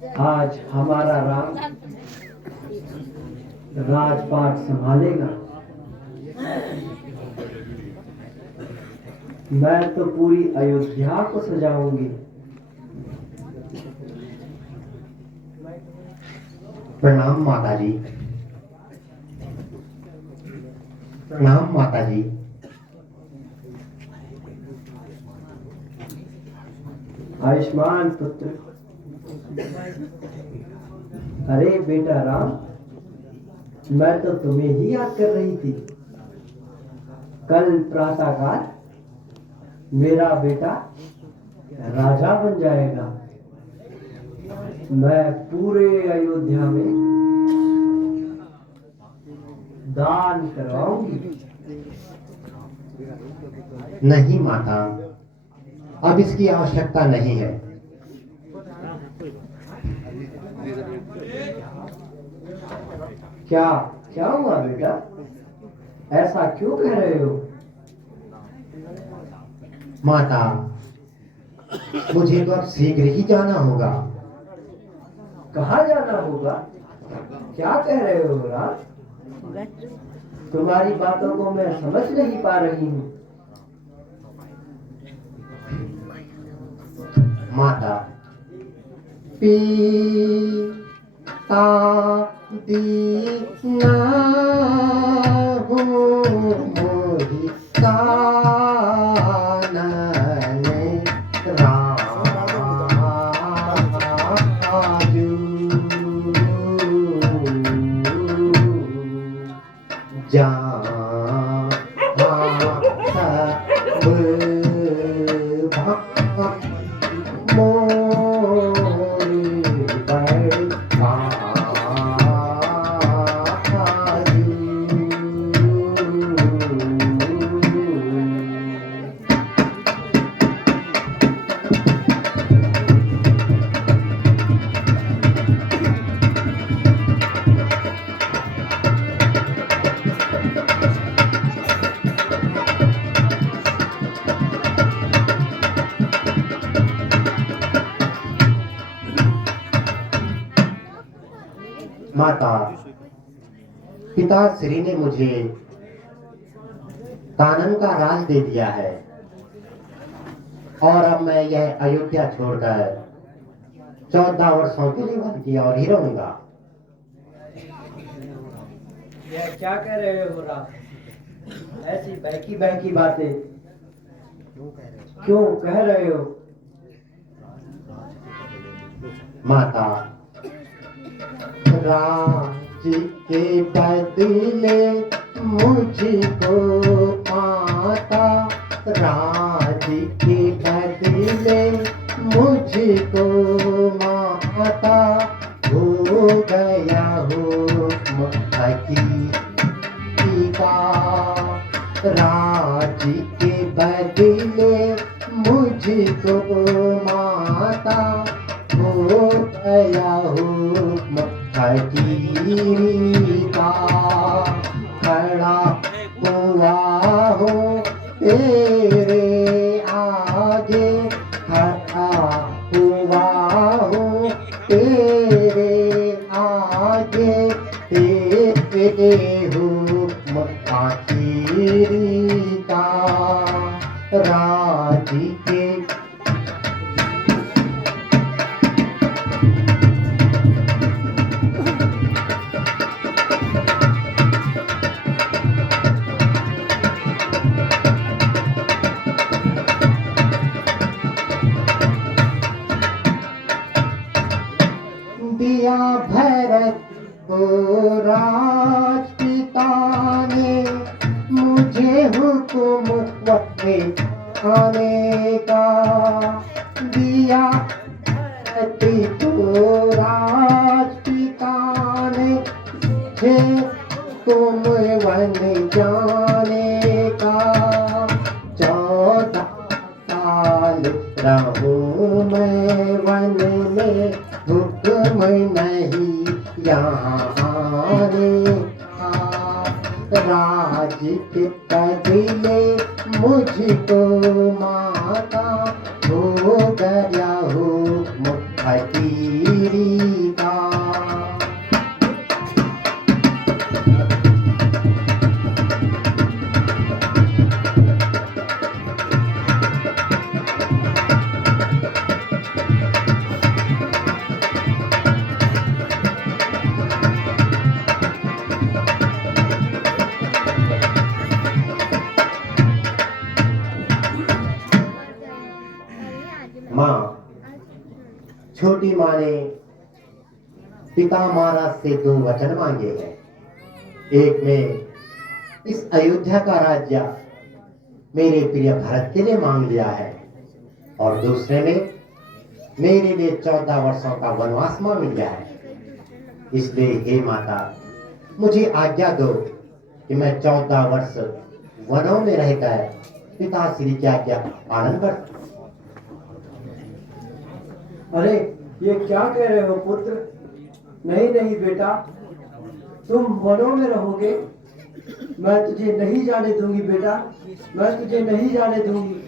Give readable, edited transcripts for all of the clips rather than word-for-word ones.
आज हमारा राम राजपाट संभालेगा। मैं तो पूरी अयोध्या को सजाऊंगी। प्रणाम माता जी। प्रणाम माता जी। आयुष्मान पुत्र। अरे बेटा राम, मैं तो तुम्हें ही याद कर रही थी। कल प्रातःकाल मेरा बेटा राजा बन जाएगा। मैं पूरे अयोध्या में दान करवाऊंगी। नहीं माता, अब इसकी आवश्यकता नहीं है। क्या क्या हुआ बेटा? ऐसा क्यों कह रहे हो? माता, मुझे तो अब शीघ्र ही जाना होगा। कहाँ जाना होगा? क्या कह रहे हो राम? तुम्हारी बातों को मैं समझ नहीं पा रही हूँ। माता, पिता दीना हो मोहि कानन राजू जा माता, पिताश्री ने मुझे कानन का राज दे दिया है और अब मैं यह अयोध्या छोड़कर 14 वर्षों के लिए वन की और ही रहूंगा। यह क्या कह रहे हो राम? ऐसी बहकी बहकी बातें क्यों कह रहे हो? माता, राज्य के बदले मुझको माता, राज्य के बदले मुझको माता, हो गया हो हकीकी का। राज्य के बदले मुझको माता, हो गया हो का। खड़ा हुआ हो तेरे आगे, खड़ा हुआ हो तेरे आगे, तेरे हुक्म आखिरी का। राज्य के दिया भरत को राजपिता ने, मुझे हुक्म वक्ते आने का। दिया भरत को राजपिता ने, मुझे तुम वन जाने का। 14 साल रहूं मैं वन में, हुक्म नहीं यहाँ आने का। राज्य के बदले मुझको माता, हो गया हो है तीरी का। माँ, छोटी माँ ने पिता महाराज से 2 वचन मांगे हैं। एक में इस अयोध्या का राज्य मेरे प्रिय भरत के लिए मांग लिया है और दूसरे में मेरे लिए 14 वर्षों का वनवास मांग लिया है। इसलिए हे माता, मुझे आज्ञा दो कि मैं 14 वर्ष वनों में रहकर पिताश्री की आज्ञा पालन कर। अरे ये क्या कह रहे हो पुत्र? नहीं नहीं बेटा, तुम वनों में रहोगे? मैं तुझे नहीं जाने दूंगी बेटा, मैं तुझे नहीं जाने दूंगी।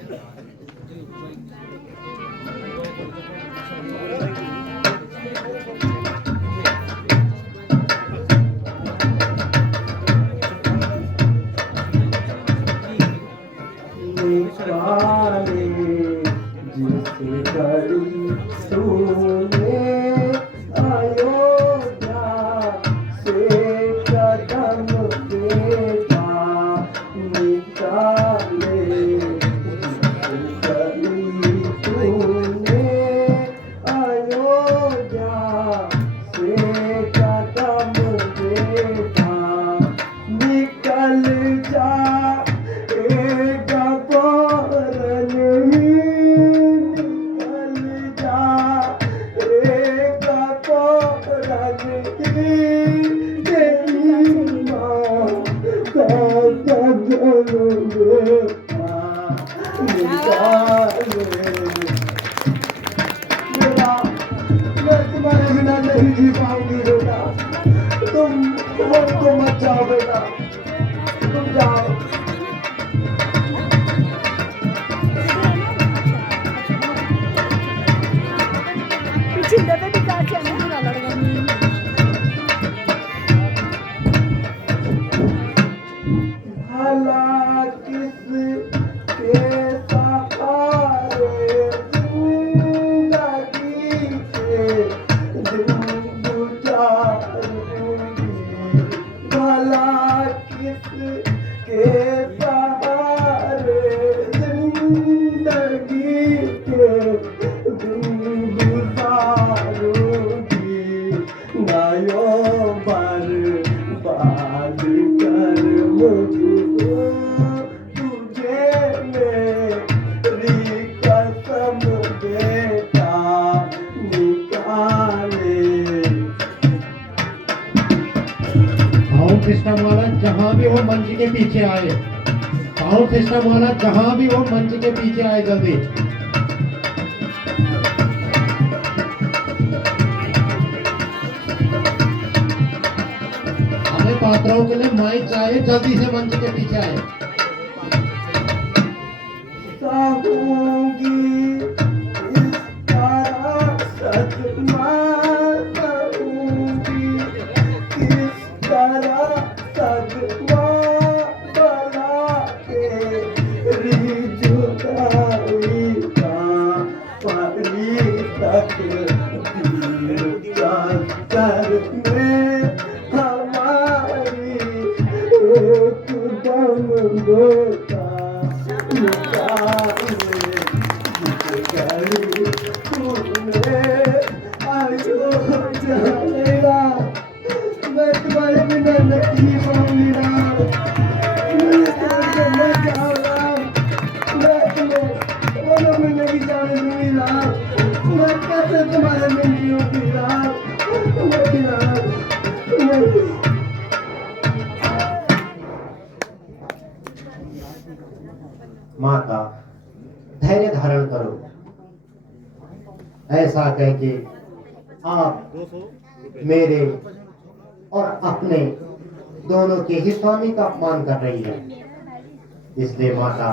तुम मत जाओ बेटा, तुम जाओ। भला किस के सहारे जिंदगी के दिन गुजारूंगी, भला किस के सहारे जिंदगी के दिन गुजारूंगी, नायो बर्बाद कर मुझको तुझे मेरी कसम बेटा निकाले। साउंड सिस्टम वाला जहाँ भी हो मंच के पीछे आए, साउंड सिस्टम वाला जहाँ भी हो मंच के पीछे आए जल्दी। हमें पात्रों के लिए माइक चाहिए, जल्दी से मंच के पीछे आए। सहूंगी इस तरह सदमा, सहूंगी इस तरह सदमा, भला तेरी जुदाई का परी तक कर में हमारी एक दम बेटा निकाले, गली तूने आयो जाएगा, मैं तुम्हारे बिना नहीं पाऊंगी राम, मैं तुमसे मर जाऊंगा, मैं तुम्हें वनों में नहीं जाने दूंगी राम, मैं कैसे तुम्हारे में नहीं होगी राम, नहीं राम, नहीं। माता, धैर्य धारण करो। ऐसा कह के आप मेरे और अपने दोनों के ही स्वामी का अपमान कर रही है। इसलिए माता,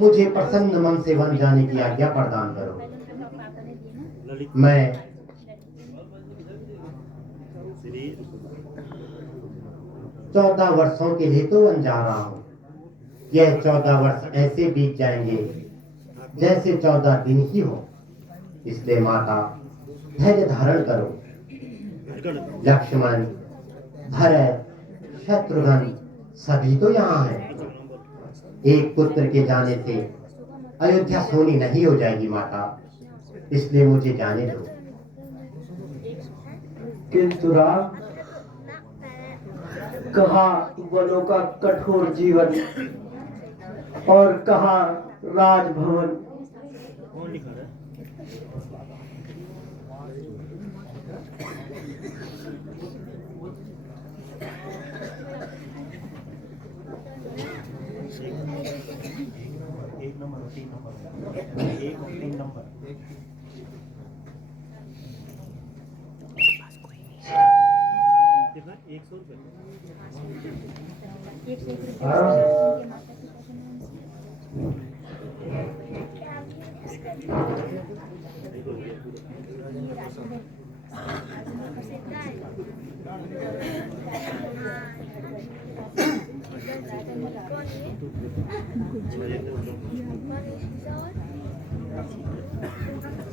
मुझे प्रसन्न मन से वन जाने की आज्ञा प्रदान करो। मैं 14 वर्षों के लिए तो बन जा रहा हूँ। यह 14 वर्ष ऐसे बीत जाएंगे जैसे 14 दिन ही हो। इसलिए माता धैर्य धारण करो। लक्ष्मण, भरत, शत्रुघ्न सभी तो यहाँ हैं। एक पुत्र के जाने से अयोध्या सोनी नहीं हो जाएगी माता, इसलिए मुझे जाने दो। किंतु राम, कहाँ वनों का कठोर जीवन और कहाँ राजभवन।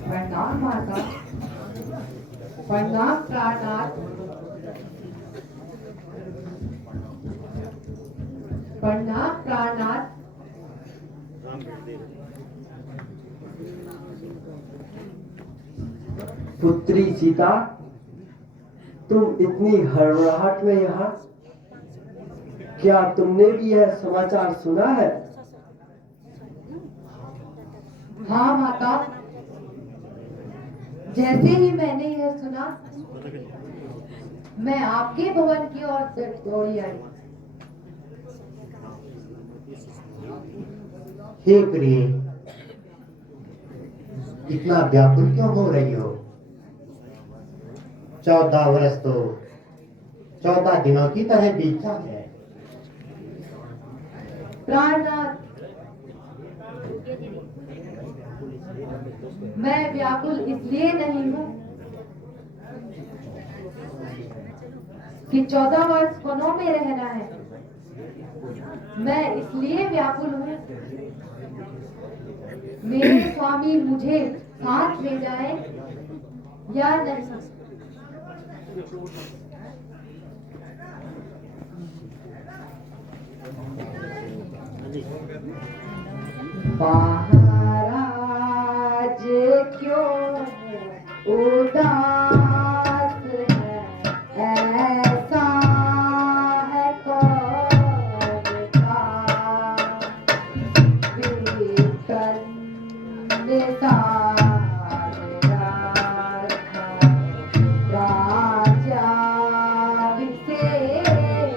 प्रणाम माता, प्रणाम प्राणनाथ, प्रणाम प्राणनाथ। पुत्री सीता, तुम इतनी हड़बड़ाहट में यहाँ, क्या तुमने भी यह समाचार सुना है? हाँ माता, जैसे ही मैंने यह सुना, मैं आपके भवन की ओर से दौड़ी आई। हे प्रिय, इतना व्याकुल क्यों हो रही हो? 14 वर्ष तो 14 दिनों की तरह बीत जाते हैं। प्राणनाथ, मैं व्याकुल इसलिए नहीं हूँ कि 14 वर्ष वनों में रहना है। मैं इसलिए व्याकुल हूँ मेरे स्वामी मुझे साथ ले जाए या नहीं। महाराज क्यों उदास है, ऐसा है कौन सा विकल निसार राखा, राजा विशेष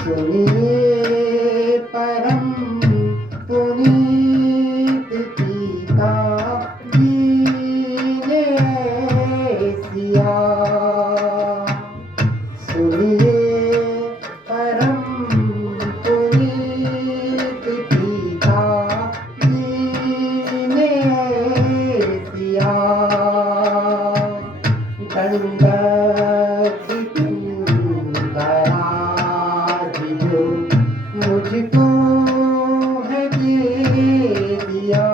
सुनिए परम पुनीत पिता दीने सिया। सुनिए परम पुनीत पिता दीने सिया। दंडक जो मुझको है दे दिया।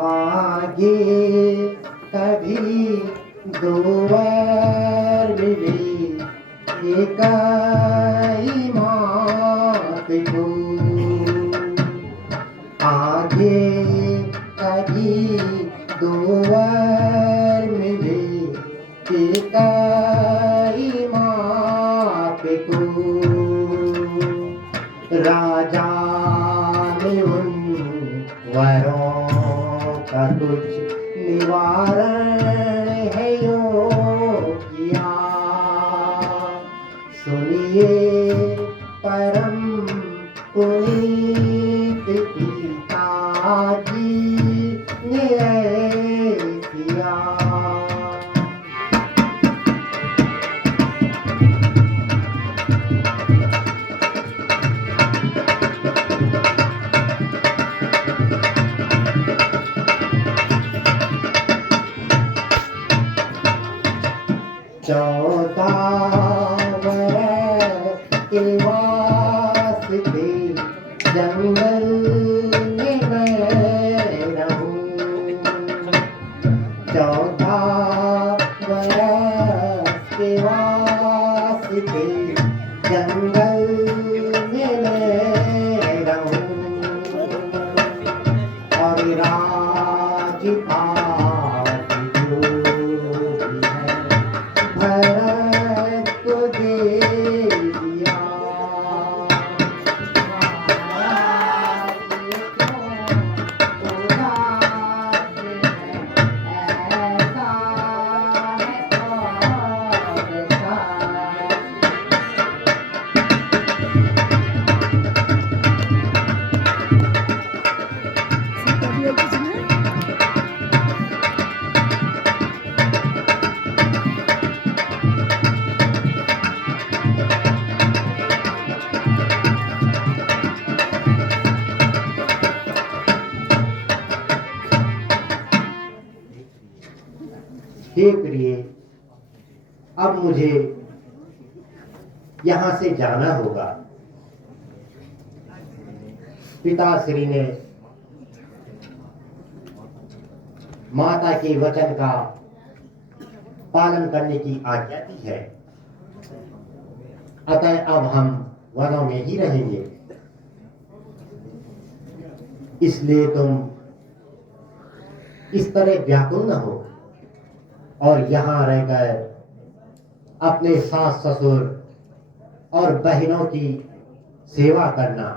आगे कभी दो बार मिले एक ही मात को, आगे कभी दो बार मिले एक ही मात को। राजा ने उन वरों का कुछ निवारण है यूं किया, सुनिए परम पुनीत पिताजी ने किया। चौदह वर्ष के वास्ते जंगल में मैं रहूं, 14 वर्ष के वास्ते जंगल में मैं रहूं, और राजपाट जो भी है भरत को दे दिया। हे प्रिय, अब मुझे यहाँ से जाना होगा। पिताश्री ने माता के वचन का पालन करने की आज्ञा दी है, अतः अब हम वनों में ही रहेंगे। इसलिए तुम इस तरह व्याकुल न हो और यहाँ रहकर अपने सास ससुर और बहनों की सेवा करना।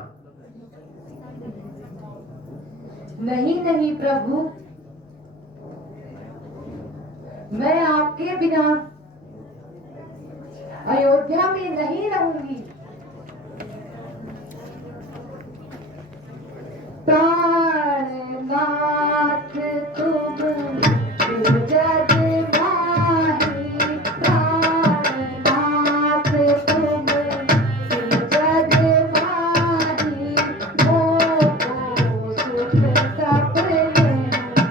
नहीं नहीं प्रभु, मैं आपके बिना अयोध्या में नहीं रहूंगी। प्राणनाथ तुम जग माही, प्राणनाथ तुम जग माही, मोको सुख सपने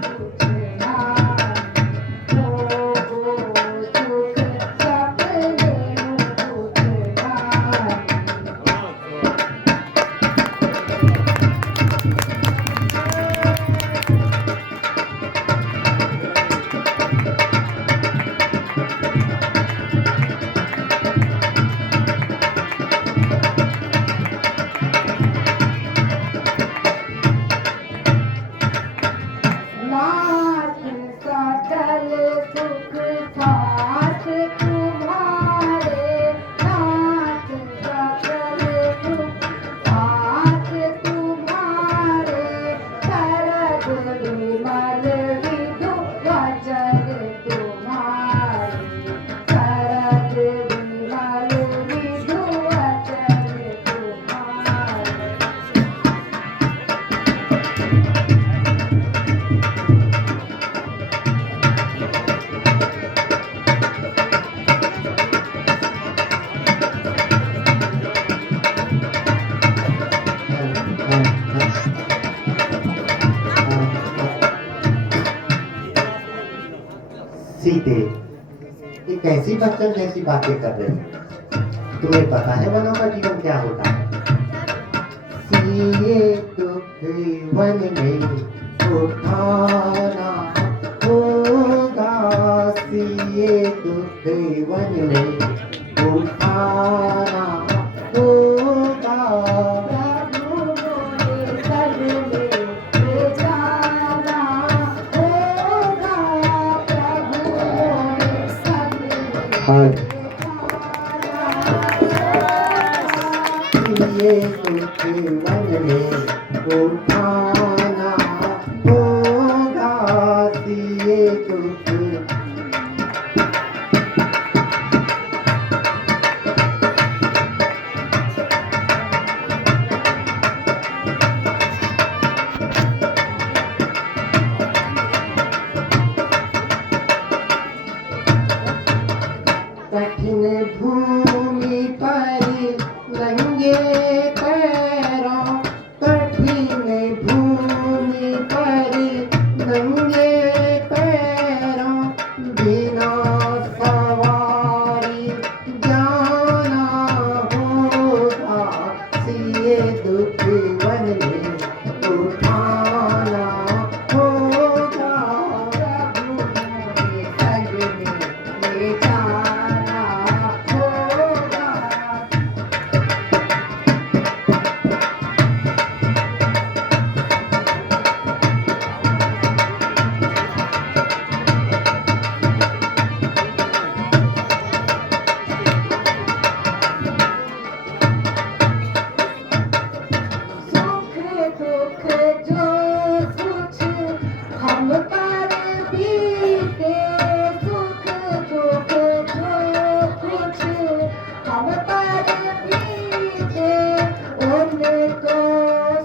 कुछ नाही, मोको सुख सपने कुछ नाही। नाथ सकल सुख साथ तुम्हारे, नाथ सकल सुख साथ तुम्हारे, सरग विमल विधु वचन तुम्हारे, सरग विमल विधु वचन तुम्हारे। सीते, ये कैसी बच्चन जैसी बातें कर रहे हो? तुम्हें पता है वनों का जीवन क्या होता है? सिए दुख वन में उठाना होगा सिए दुख वन में उठाना होगा प्रभु मोरे संग में ले जाना होगा, प्रभु मोरे संग में हाँ ले सिए जाना। दुख वन में उठाना होगा सिए दुख कठिन भूमि पर नंगे पैरों कठिन भूमि पर नंगे पैरों बिना सवारी जाना होगा सिए दुख वन में उठाना होगा प्रभु मोरे संग में ले जाना होगा। सुख दुख जो कुछ हम पर बीते, सुख दुख जो कुछ हम पर बीते, उनको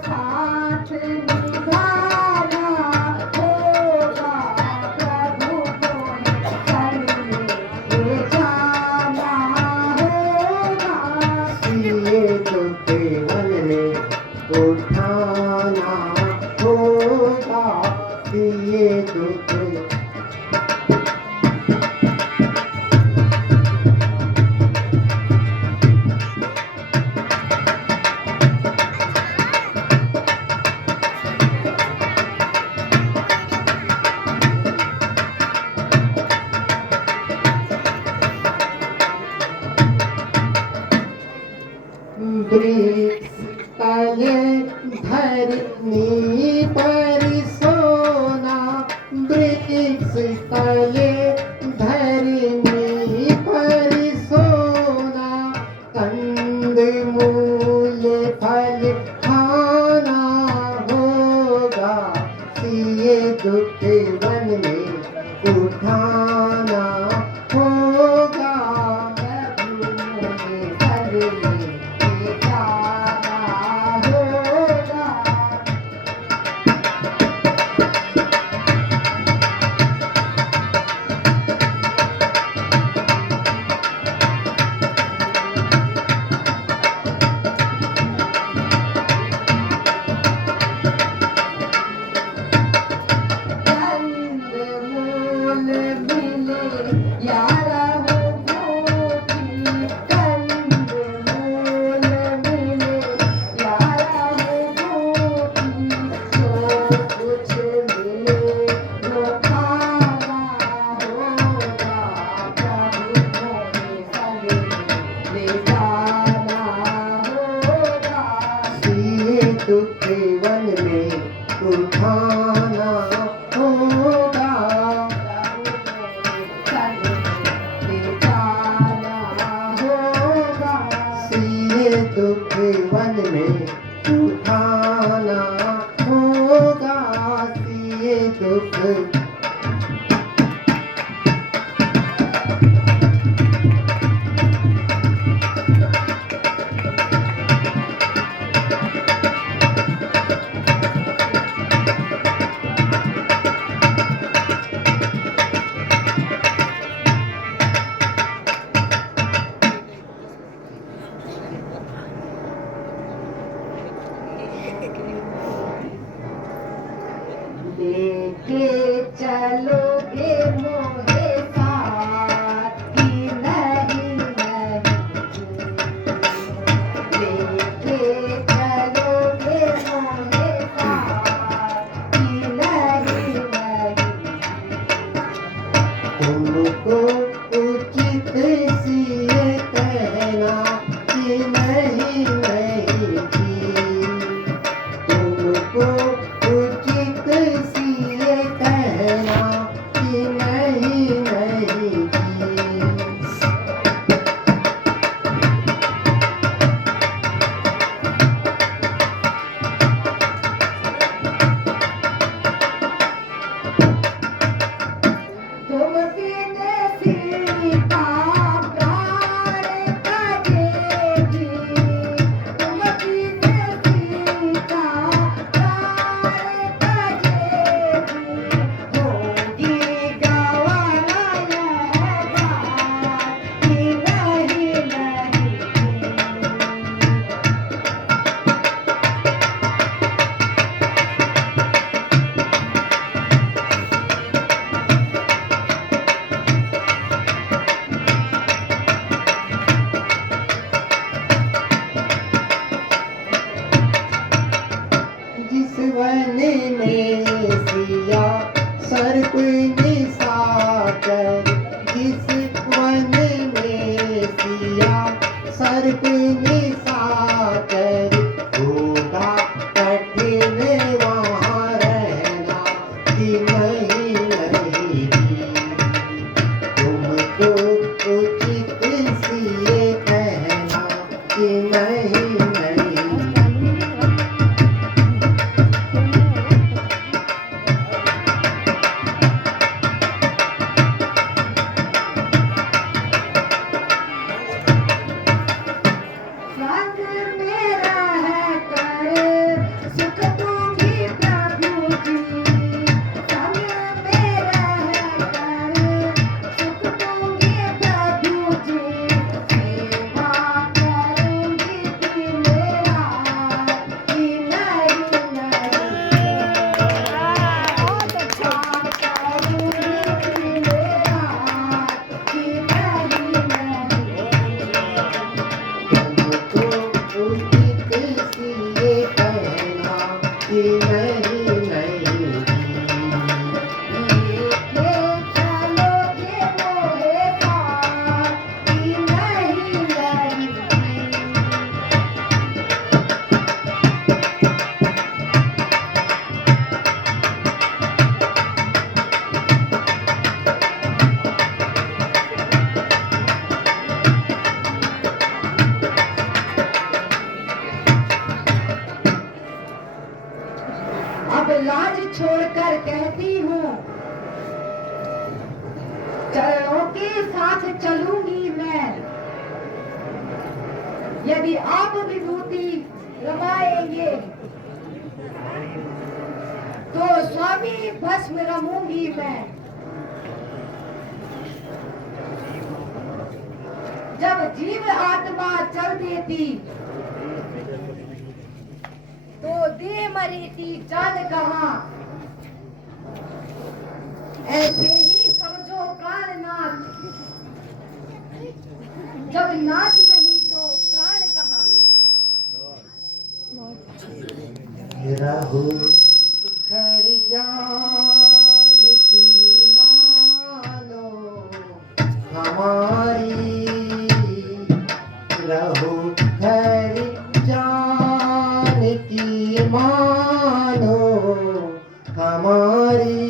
साथ निभाना होगा, प्रभु मोरे संग में ले जाना होगा। सिए दुख वन में उठाना होगा सिए दुख वृक्ष तले धरनी पर सोना वृक्ष तले धरनी पर सोना कंद मूल फल खाना होगा सिए दुख वन में उठाना होगा प्रभु मोरे संग में ले जाना होगा। कंद मूल मिले यारा हो भूखी, कंद मूल मिले यारा हो भूखी, जो कुछ मिले वो खाना होगा, प्रभु मोरे संग में ले जाना होगा। सिए दुख वन में उठाना होगा सिए दुख वन में उठाना होगा सिए दुख लेके चलोगे मोहे साथ कि नहीं लेके चलोगे मोहे साथ कि नहीं सर्प निशाचर जिस वन में सिया, सर्प निशाचर होगा कठिन वहाँ रहना कि नहीं नहीं, तुमको उचित सिए कहना कि नहीं नहीं। संग मेरा है कर सुख दूंगी प्रभु जी, संग मेरा है कर सुख दूंगी प्रभु जी, सेवा करूंगी दिन रात कि नहीं नहीं, बहुत अच्छा करूंगी दिन रात कि नहीं नहीं। तुमको उचित सिए कहना कि नहीं नहीं। चलोगे मोहे साथ कि नहीं नहीं। अब लाज छोड़कर कहती हूँ, चरणों के साथ चलूंगी मैं, यदि आप विभूति रमाएंगे तो स्वामी भस्म रमूंगी मैं। जब जीव आत्मा चल देती तो दे मरी थी जान कहाँ, ऐसे ही समझो प्राणनाथ, जब नाथ नहीं तो प्राण कहाँ। रहु घर जान की मानो हमारी, रहु घर जान की मानो हमारी,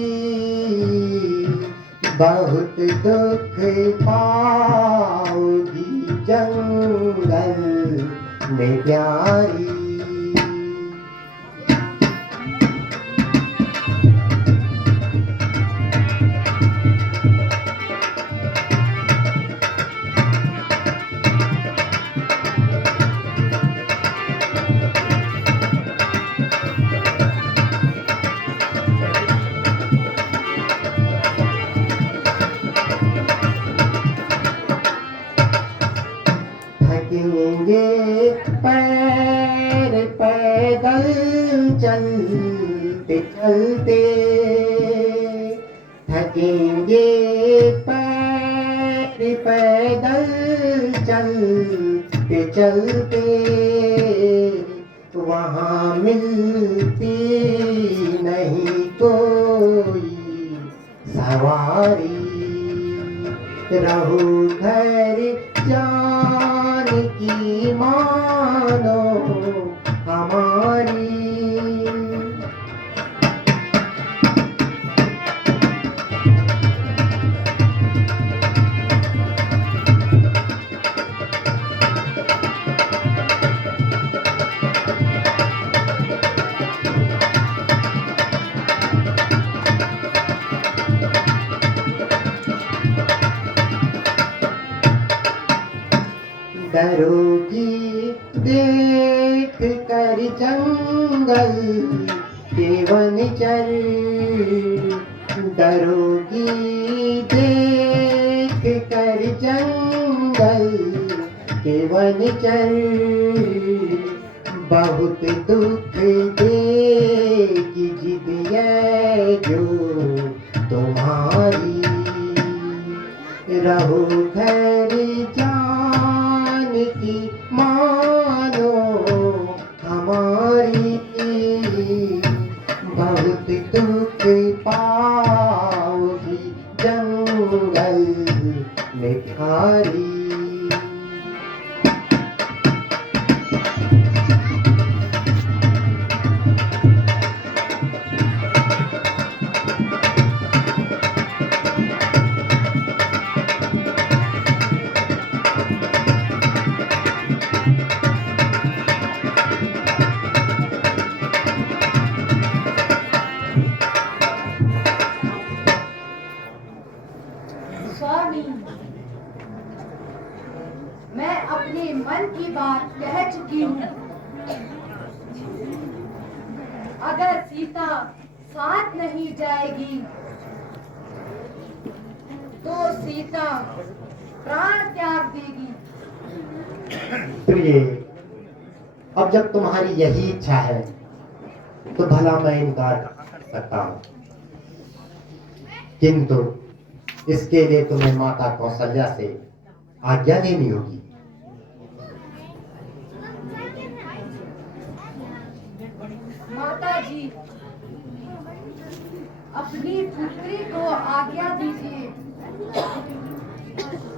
बहुत दुख पाओगी जंगल में प्यारी। थकेंगे पैर पैदल चलते चलते, थकेंगे पैर पैदल चलते चलते, वहाँ मिलती नहीं कोई सवारी, रहु घर जान की मानो हमारी। डरोगी देख कर जंगल के वनचर, डरोगी देख कर जंगल के वनचर, बहुत दुख देगी जिद ये जो तुम्हारी, रहु घर जान की मानो हमारी, बहुत दुख पा में प्यारी। स्वामी, मैं अपने मन की बात कह चुकी हूँ। अगर सीता साथ नहीं जाएगी तो सीता प्राण त्याग देगी। प्रिय, अब जब तुम्हारी यही इच्छा है तो भला मैं इनकार कर सकता हूँ, किंतु इसके लिए तुम्हें माता कौशल्या से आज्ञा लेनी होगी। माता जी, अपनी पुत्री को आज्ञा दीजिए।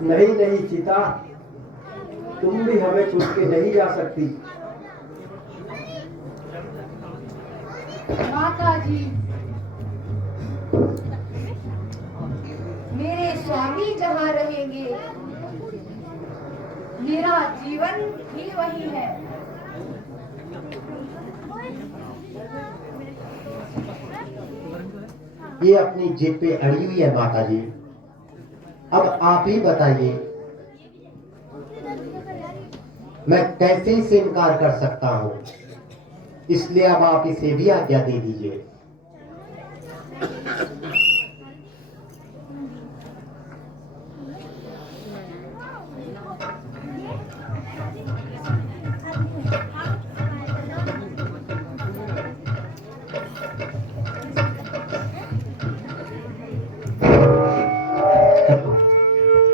नहीं नहीं सीता, तुम भी हमें छोड़ के नहीं जा सकती। माता जी, मेरे स्वामी जहाँ रहेंगे मेरा जीवन ही वही है। ये अपनी जिद पे अड़ी हुई है माता जी। अब आप ही बताइए, मैं कैसे इसे इनकार कर सकता हूँ? इसलिए अब आप इसे भी आज्ञा दे दीजिए।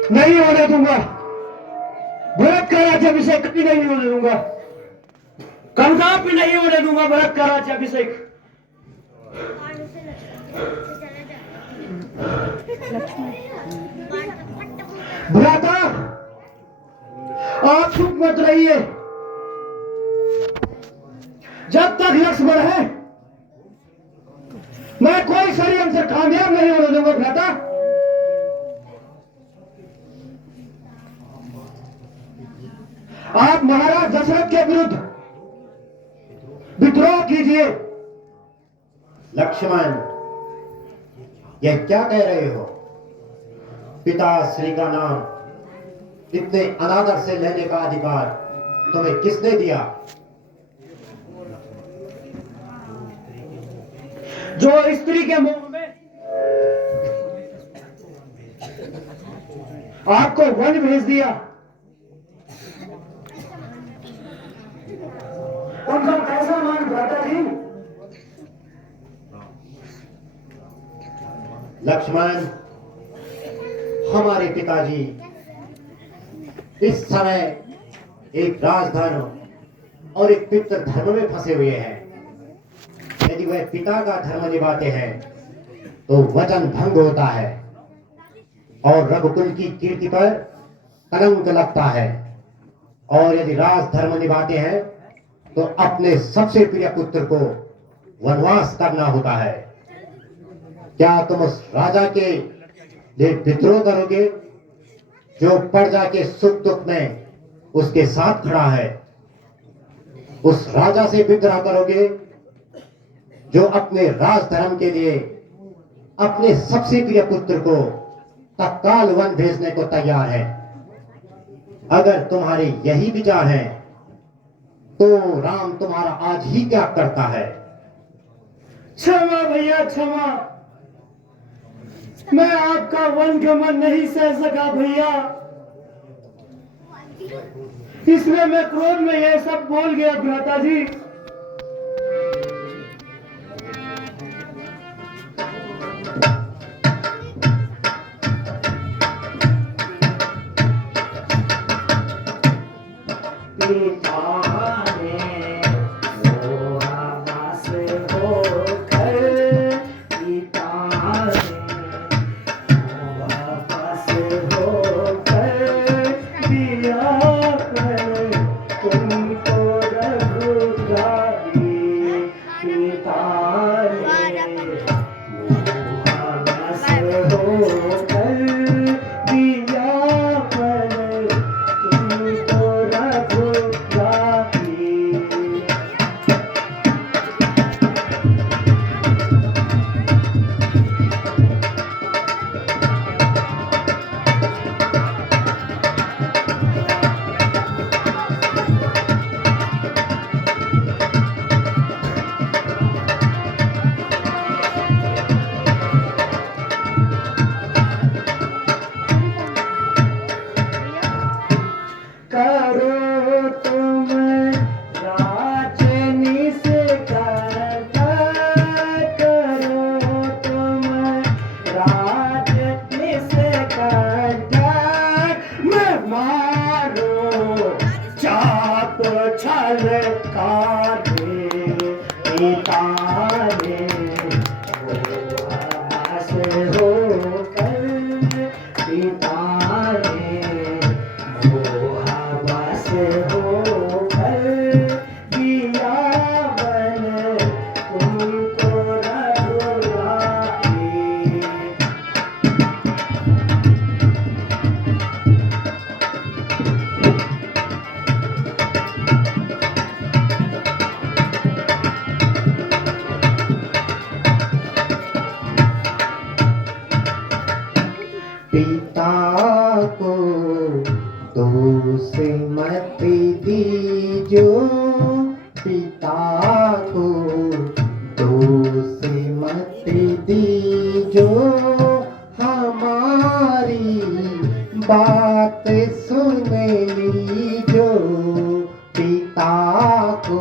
नहीं होने दूंगा, भरत का राज्याभिषेक कभी नहीं होने दूंगा, कदापि नहीं होने दूंगा भरत का राज्याभिषेक। भ्राता, आप चुप मत रहिए। जब तक लक्ष्मण है मैं कोई षड्यंत्र से कामयाब नहीं होने दूंगा भ्राता। आप महाराज दशरथ के विरुद्ध विद्रोह कीजिए। लक्ष्मण, यह क्या कह रहे हो? पिता श्री का नाम इतने अनादर से लेने का अधिकार तुम्हें किसने दिया? जो स्त्री के मुंह में आपको वन भेज दिया, उनका कैसा मान भ्राता जी? लक्ष्मण, हमारे पिताजी इस समय एक राजधर्म और एक पितृ धर्म में फंसे हुए हैं। यदि वह पिता का धर्म निभाते हैं तो वचन भंग होता है और रघुकुल की कीर्ति पर कलंक लगता है, और यदि राजधर्म निभाते हैं तो अपने सबसे प्रिय पुत्र को वनवास करना होता है। क्या तुम उस राजा के लिए विद्रोह करोगे जो प्रजा के सुख दुख में उसके साथ खड़ा है? उस राजा से विद्रोह करोगे जो अपने राजधर्म के लिए अपने सबसे प्रिय पुत्र को तत्काल वन भेजने को तैयार है? अगर तुम्हारे यही विचार हैं तो राम तुम्हारा आज ही त्याग करता है। क्षमा भैया क्षमा, मैं आपका वन गमन नहीं सह सका भैया, इसलिए मैं क्रोध में यह सब बोल गया भ्राता जी। राज निष्कंटक मैं मारो चाप छल काटे पिता ने उपवास होकर पिता ने उपवास होकर दिया बन तुमको रघुराई। पिता को दोष मत दीजो, पिता को दोष मत दीजो, हमारी बात सुन लीजो। पिता को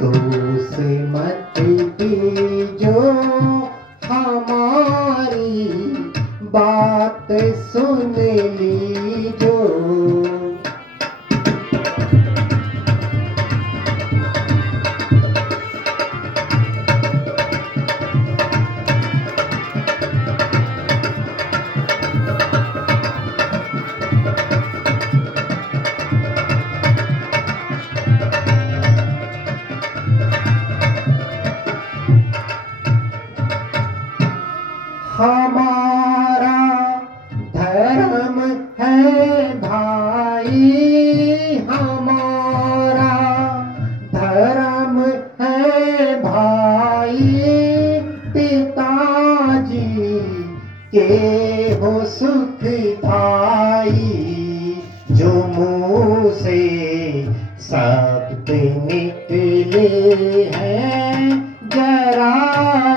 दोष मत दीजो, हमारी बात सुन लीजो। हमारा धर्म है भाई, हमारा धर्म है भाई, पिताजी के हो सुखदाई। जो मुँह से शब्द निकले हैं जरा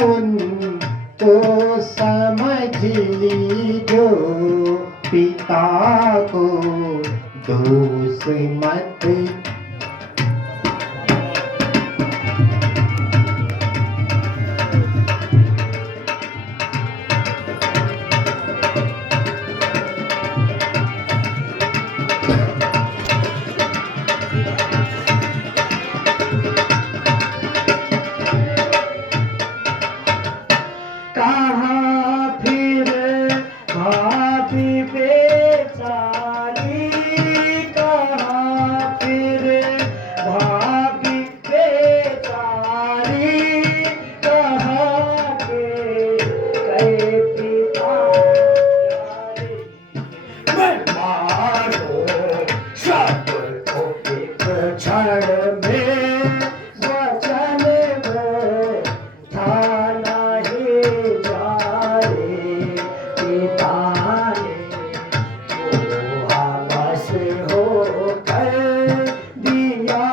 उनको समझ लीजो। पिता को दोष मत कहाँ फिर भाभी बेचारी, कहाँ फिर भाभी बेचारी, कहाँ के गए पिता प्यारे। मैं मारो सबको एक क्षण में वचन में था नहीं जाए। पिता ने उपवास होकर दिया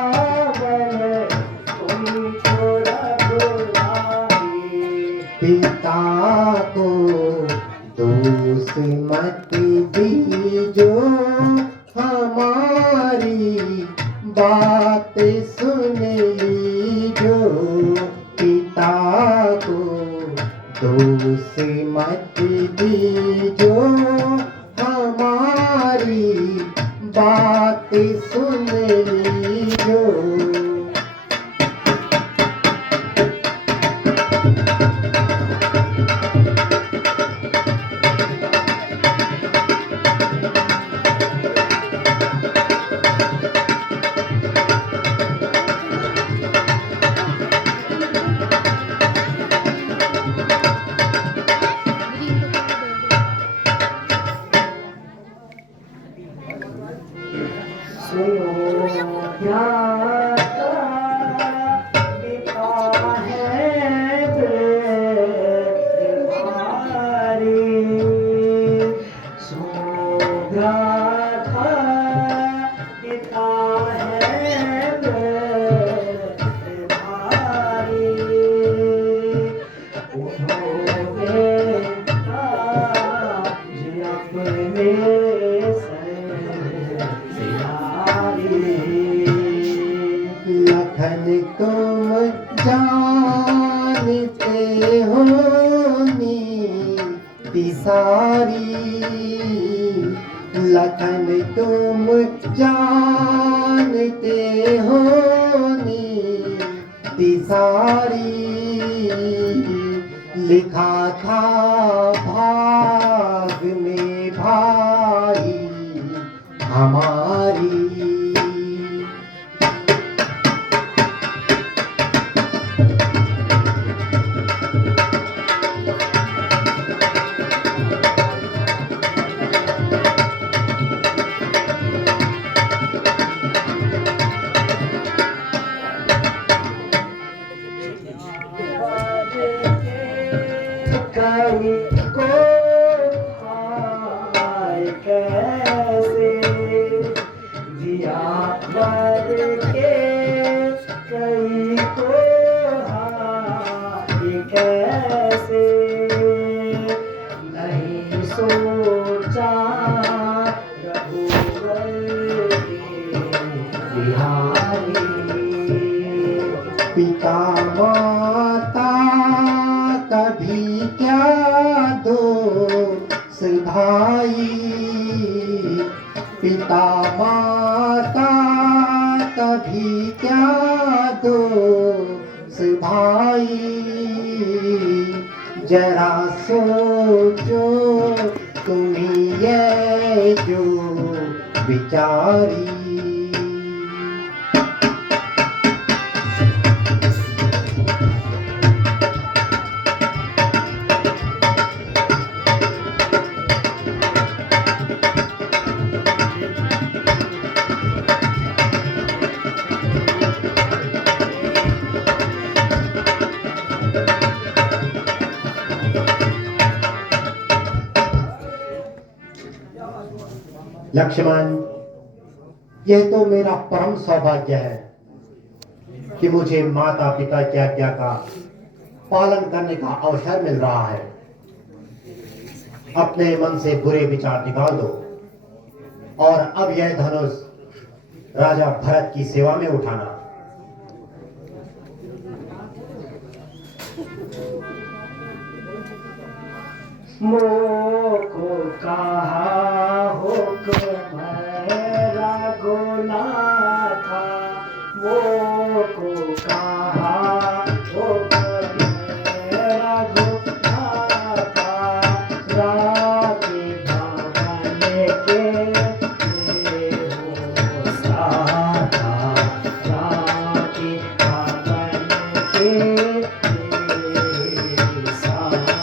बन तुमको रघुराई। पिता को दोष मत दीजो, हमारी बात सुन लीजो। पिता को दोष मत दीजो, हमारी बात सुन लीजो। सुनो ध्यान तिसारी लखन तुम जानते हो नीति सारी लिखा था भाग में भाई हमारी। कहीं को हाय कैसे दिया भर के कहीं को हाय कैसे नहीं सोचा रघुवर बिहारी। पिता माता कभी क्या दो भाई, पिता माता कभी क्या दो भाई, जरा सोचो तुम्ही ये जो बिचारी। लक्ष्मण, यह तो मेरा परम सौभाग्य है कि मुझे माता पिता की आज्ञा का पालन करने का अवसर मिल रहा है। अपने मन से बुरे विचार निकाल दो और अब यह धनुष राजा भरत की सेवा में उठाना। मोको कहा हुक्म रघुनाथा, मोको कहा हुक्म रघुनाथा, राति भवन के हो साथा, राति भवन के साथा।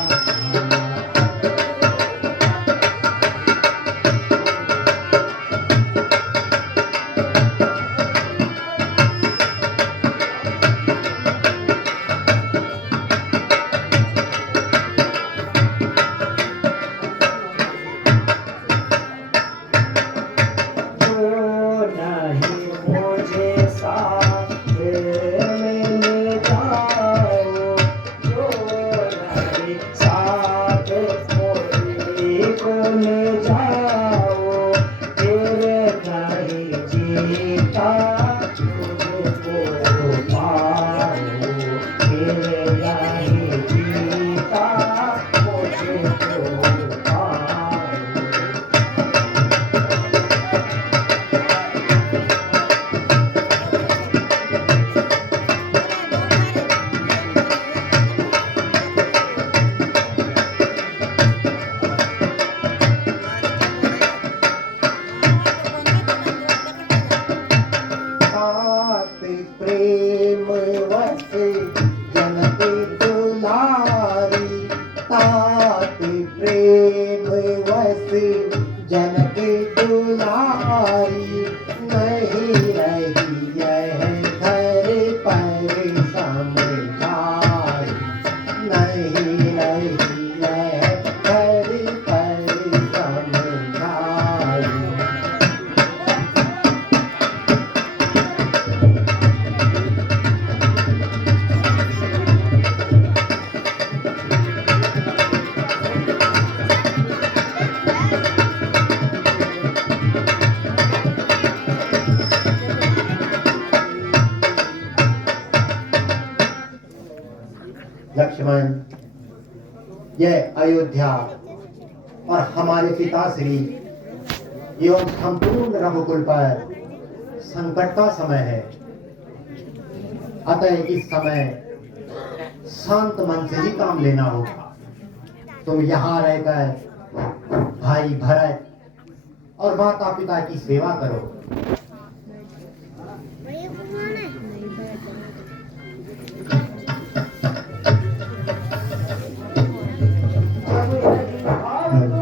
प्रेम वस जनक दुलारी, तात प्रेम वस जनक दुलारी, नहीं रही यह घर पर समझाई, नहीं रही यह घर पर समझाई। लक्ष्मण, यह अयोध्या और हमारे पिताश्री एवं संपूर्ण रघुकुल पर संकट का समय है। अतः इस समय शांत मन से ही काम लेना होगा। तुम यहाँ रहकर भाई भरत और माता पिता की सेवा करो।